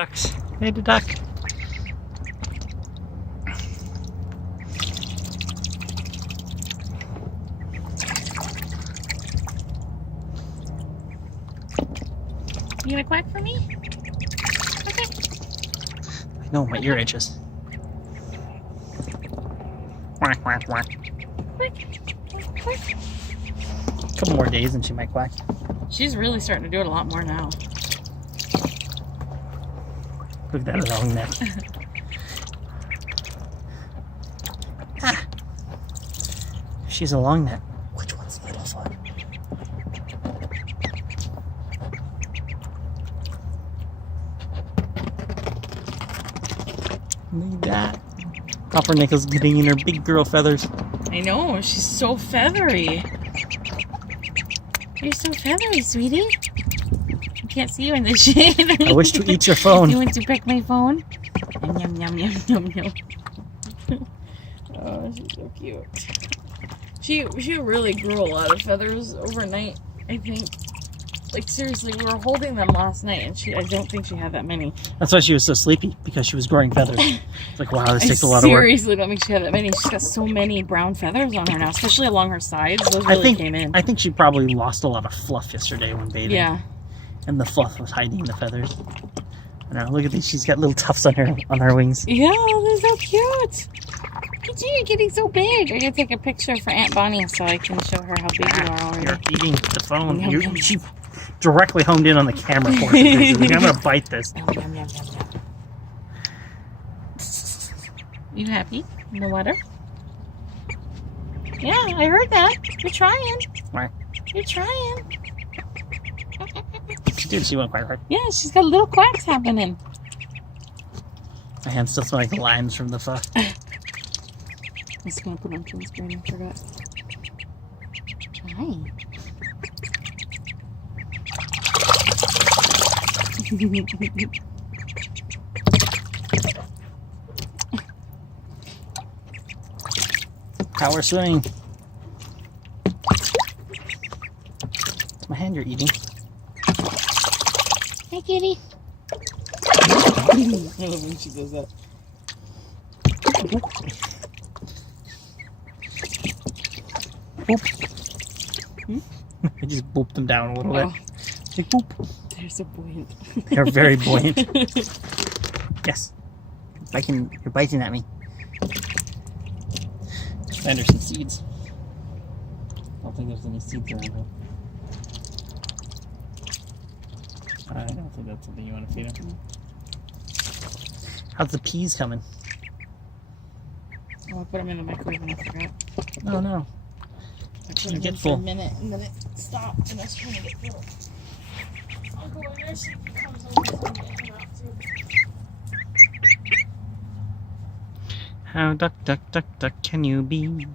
Ducks. Hey, the duck. You gonna quack for me? Okay. I know, my ear itches. Quack, quack, quack. Quack. Quack. A couple more days and she might quack. She's really starting to do it a lot more now. Look at that long neck. Ah. She's a long neck. Which one's Littlefoot? Look at that. Pumpernickel's getting in her big girl feathers. I know, she's so feathery. You're so feathery, sweetie. I can't see you in the shade. I wish to eat your phone. You want to pick my phone? Yum, yum, yum, yum, yum. Oh, she's so cute. She really grew a lot of feathers overnight, I think. Like, seriously, we were holding them last night, and I don't think she had that many. That's why she was so sleepy, because she was growing feathers. It's like, wow, this takes a lot of work. Seriously, don't think she had that many. She's got so many brown feathers on her now, especially along her sides. Those really came in. I think she probably lost a lot of fluff yesterday when bathing. Yeah. And the fluff was hiding the feathers. I don't know, look at these. She's got little tufts on her wings. Yeah, they're so cute. Look at you, you're getting so big. I'm going to take a picture for Aunt Bonnie so I can show her how big you are already. You're eating the phone. Yum, yum, She directly honed in on the camera for it. I'm going to bite this. Yum, yum, yum, yum, yum. You happy in the water? Yeah, I heard that. You're trying. Why? You're trying. She went quite hard. Yeah, she's got little quacks happening. My hands still smell like limes from the pho. I was going to put on full screen, I forgot. Hi. Power swimming. It's my hand you're eating. Hey, kitty. I love when she does that. Boop. I just booped them down a little bit. Like, boop. They're so buoyant. They're very buoyant. Yes. You're biting at me. Find her some seeds. I don't think there's any seeds around her. I don't think that's something you want to feed her. How's the peas coming? Oh, I put them in the microwave and I forgot. No, no. I put them Get in full. for a minute and then it stopped and I was trying to get full. I'll go in there, see if he comes over so I can get him out too. How duck, duck, duck, duck can you be?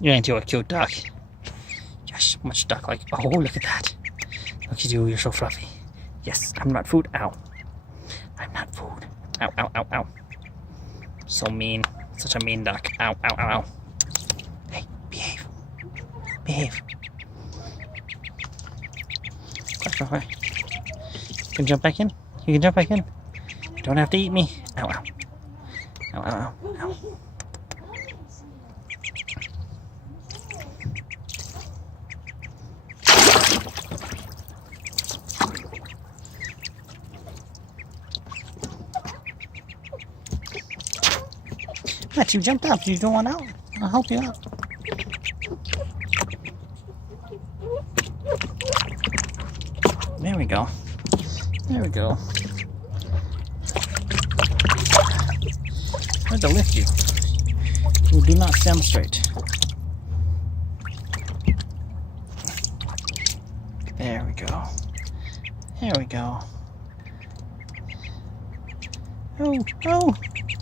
You ain't too a cute duck. Yes, much duck like. Oh, look at that. Look at you, you're so fluffy. Yes, I'm not food. Ow. I'm not food. Ow, ow, ow, ow. So mean. Such a mean duck. Ow, ow, ow, ow. Hey, behave. Behave. Quack, quack, quack. You can jump back in. You can jump back in. You don't have to eat me. Ow, ow. Ow, ow, ow, ow. Matt, you jumped up. You don't want out. I'll help you out. There we go. There we go. Hard to lift you. You do not stand straight. There we go. There we go. Oh, oh.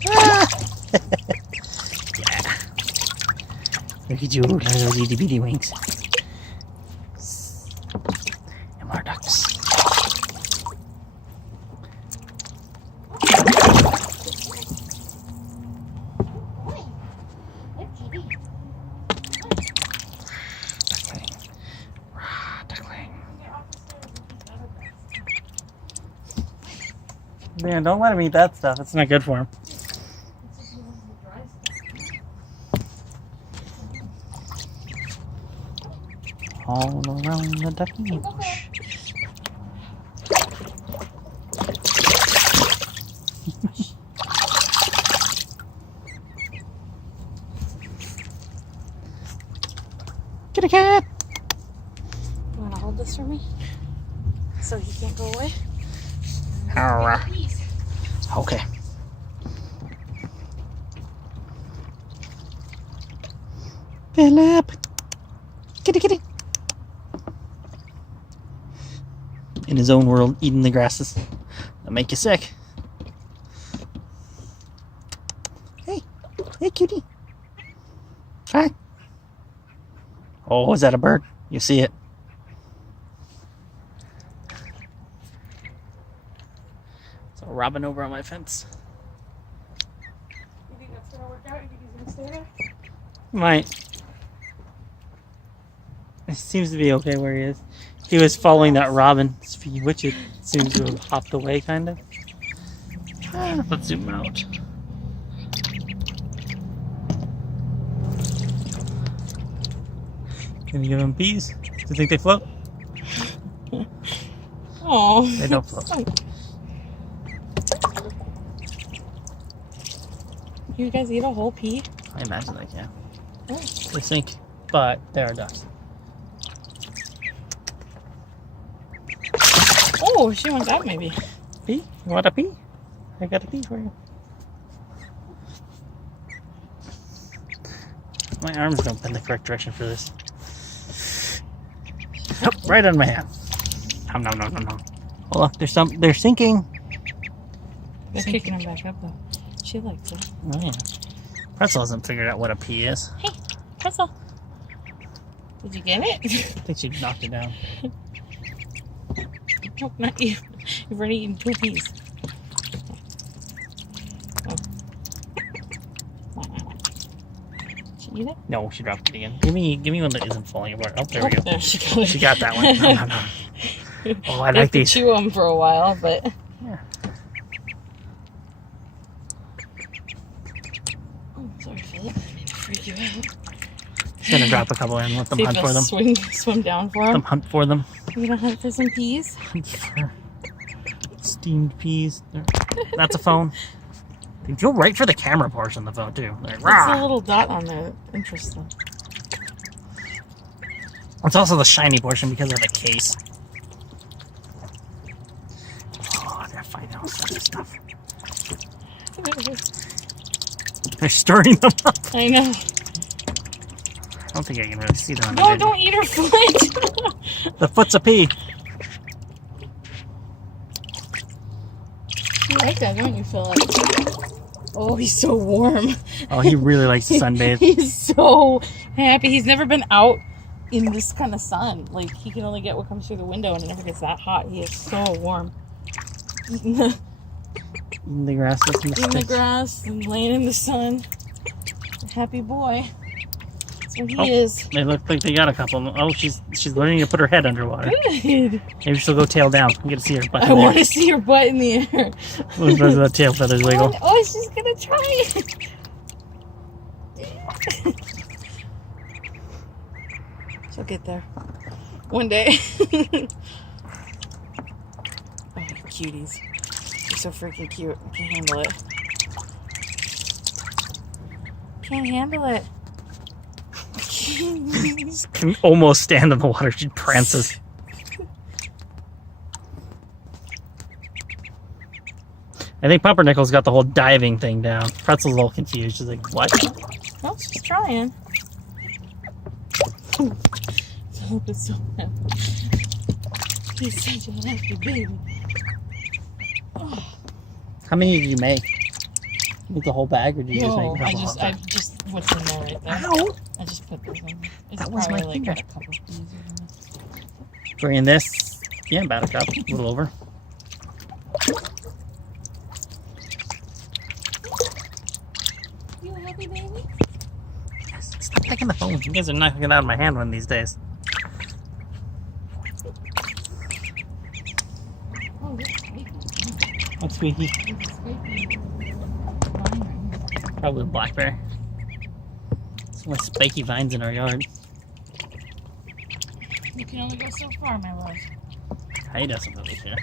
Ah! Yeah. Look at you. Look at those itty bitty wings. And more ducks. Man, don't let him eat that stuff. It's not good for him. All around the ducky bush. Kitty cat! You want to hold this for me? So he can't go away? Okay. Phillip! Kitty, kitty! In his own world, eating the grasses that make you sick. Hey! Hey, cutie! Hi! Oh, is that a bird? You see it. It's a robin over on my fence. You think that's going to work out? You think he's going to stay there? Might. It seems to be okay where he is. He was following that robin's feed, which it seems to have hopped away, kind of. Let's zoom out. Can you give him peas? Do you think they float? Oh, They don't float. You guys eat a whole pea? I imagine they can. Oh. They sink, but there are ducks. Oh, she wants out maybe. Pea? You want a pea? I got a pea for you. My arms don't bend the correct direction for this. Oh, right on my hand. Nom nom nom nom nom. Oh look, they're sinking. They're kicking him back up though. She likes it. Oh yeah. Pretzel hasn't figured out what a pea is. Hey, Pretzel. Did you get it? I think she knocked it down. Nope, not you. You've already eaten 2 peas. Oh. Did she eat it? No, she dropped it again. Give me one that isn't falling apart. Oh, there we go. There she goes. She got that one. Nom, nom, nom. Oh, I like these. Chew them for a while, but Yeah. oh, sorry, Phillip. I didn't freak you out. Just gonna drop a couple in. Let them See hunt if for they'll them. swim down for Let them them. hunt for them. You gonna hunt for some peas? Hunt for steamed peas. That's a phone. They go right for the camera portion of the phone too. Like, What's the rah! little dot on there? Interesting. It's also the shiny portion because of the case. Oh, they're fighting all sorts of stuff. They're stirring them up. I know. I don't think I can really see them. No, don't eat her foot. The foot's a pea. You like that, don't you, Phillip? Oh, he's so warm. Oh, he really likes to sunbathe. He's so happy. He's never been out in this kind of sun. Like, he can only get what comes through the window, and it never gets that hot. He is so warm. Eating In the grass. the grass and laying in the sun. Happy boy. That's what he is. They look like they got a couple. Oh, she's learning to put her head underwater. Good. Maybe she'll go tail down. You get to see her butt in I want there. to see her butt in the air. Those the tail feathers wiggle. Oh, she's gonna try it. She'll get there one day. Oh, cuties. You're so freaking cute. I can't handle it. Can't handle it. Can almost stand in the water. She prances. I think Pumpernickel's got the whole diving thing down. Pretzel's all confused. She's like, what? Well, she's trying. Phillip is so happy. He's such a happy baby. Oh. How many did you make? You make the whole bag, or did you just make No, a couple? I just what's in there right there. Ow! I just put this in. It's That was my probably finger. got a couple pieces in this. Bringing this, yeah, about a cup, a little over. You happy, baby? Yes, stop taking the phone. You guys are knocking it out of my hand one of these days. Oh, this squeaky. What's squeaky? It's a squeaky. Probably blackberry. Some like spiky vines in our yard. You can only go so far, my love. He doesn't really care.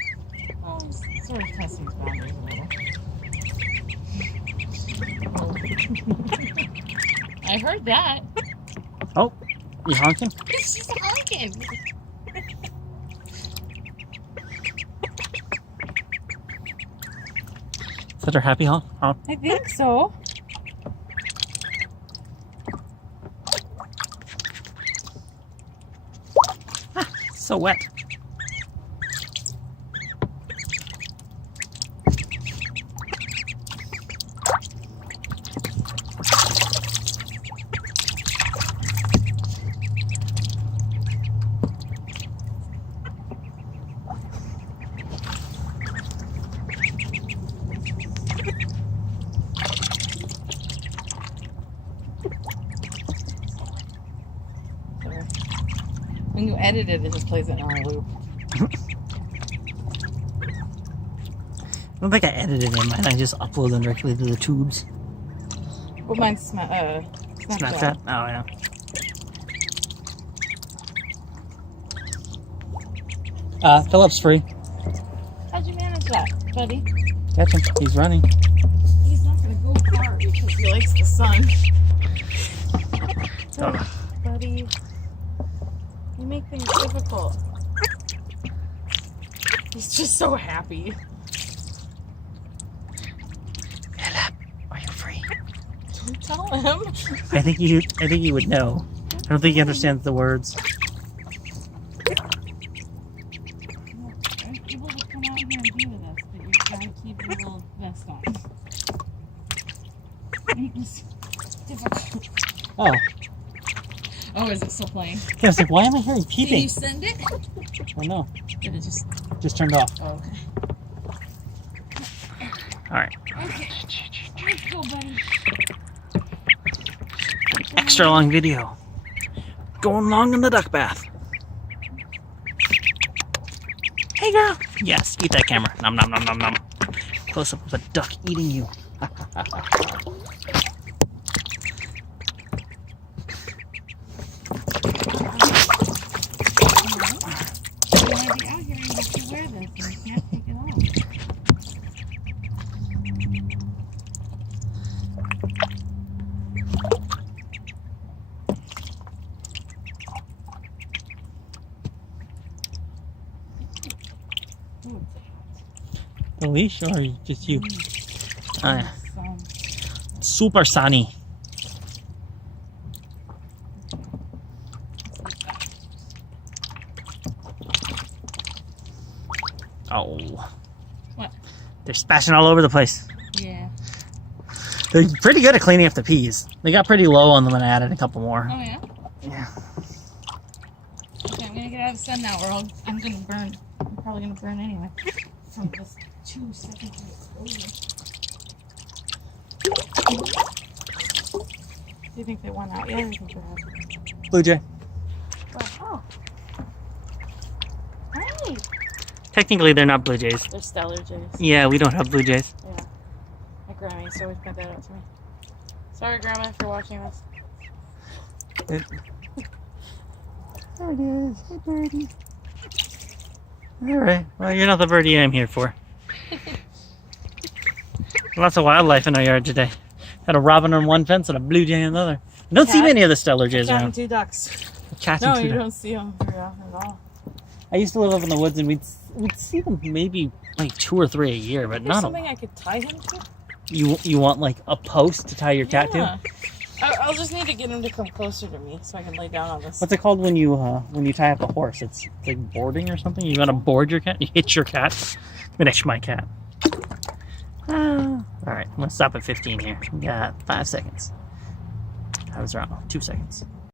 Oh, he's sort of testing his boundaries a little. I heard that. Oh, you honking? She's honking. Is that her happy honk? Oh. I think so. So wet. When you edit it, it just plays it on a loop. I don't think I edited in mine. I just upload them directly to the tubes. Well, mine's Snapchat. Snapchat? Oh, yeah. Phillip's free. How'd you manage that, buddy? Catch him. He's running. He's not gonna go far because he likes the sun. Oh. Buddy, you make things difficult. He's just so happy. Phillip, are you free? Don't tell him. I think you would know. I don't think he understands the words. I'm able to come out here and be with us, but you've got to keep your little vest on. Make this difficult. Oh. Oh, is it still playing? Yeah, I was like, why am I hearing Did peeping? you send it? Oh no, Did it just turned off. Oh, okay. All right. Okay. Let's go, buddy. Extra long video. Going long in the duck bath. Hey girl. Yes, eat that camera. Nom nom nom nom nom. Close up of a duck eating you. The leash or just you? Oh, yeah. Super sunny. Oh. What? They're splashing all over the place. Yeah. They're pretty good at cleaning up the peas. They got pretty low on them and I added a couple more. Oh, yeah? Yeah. Okay, I'm gonna get out of the sun now or I'm gonna burn. I'm probably gonna burn anyway. From this 2 seconds of exposure. Do you think they won out? Yeah, I think they have. Blue jay. Oh. Hey! Technically, they're not blue jays. They're stellar jays. Yeah, we don't have blue jays. Yeah. My Grammy used to always point that out to me. Sorry, Grandma, if you're watching this. There it is. Hey, birdie. Alright. Well, you're not the birdie I'm here for. Lots of wildlife in our yard today. Had a robin on one fence and a blue jay on the other. I don't see many of the stellar jays Cat and around. 2 ducks. Cats No, and two you ducks. don't see them very often at all. I used to live up in the woods and we'd see them maybe like 2 or 3 a year, but There's not a something I could tie him to? You want like a post to tie your cat to? Yeah. I'll just need to get him to come closer to me so I can lay down on this. What's it called when you tie up a horse? It's like boarding or something. You gotta board your cat. You hitch your cat. Finish my cat. All right, I'm gonna stop at 15 here. We got 5 seconds. I was wrong. 2 seconds.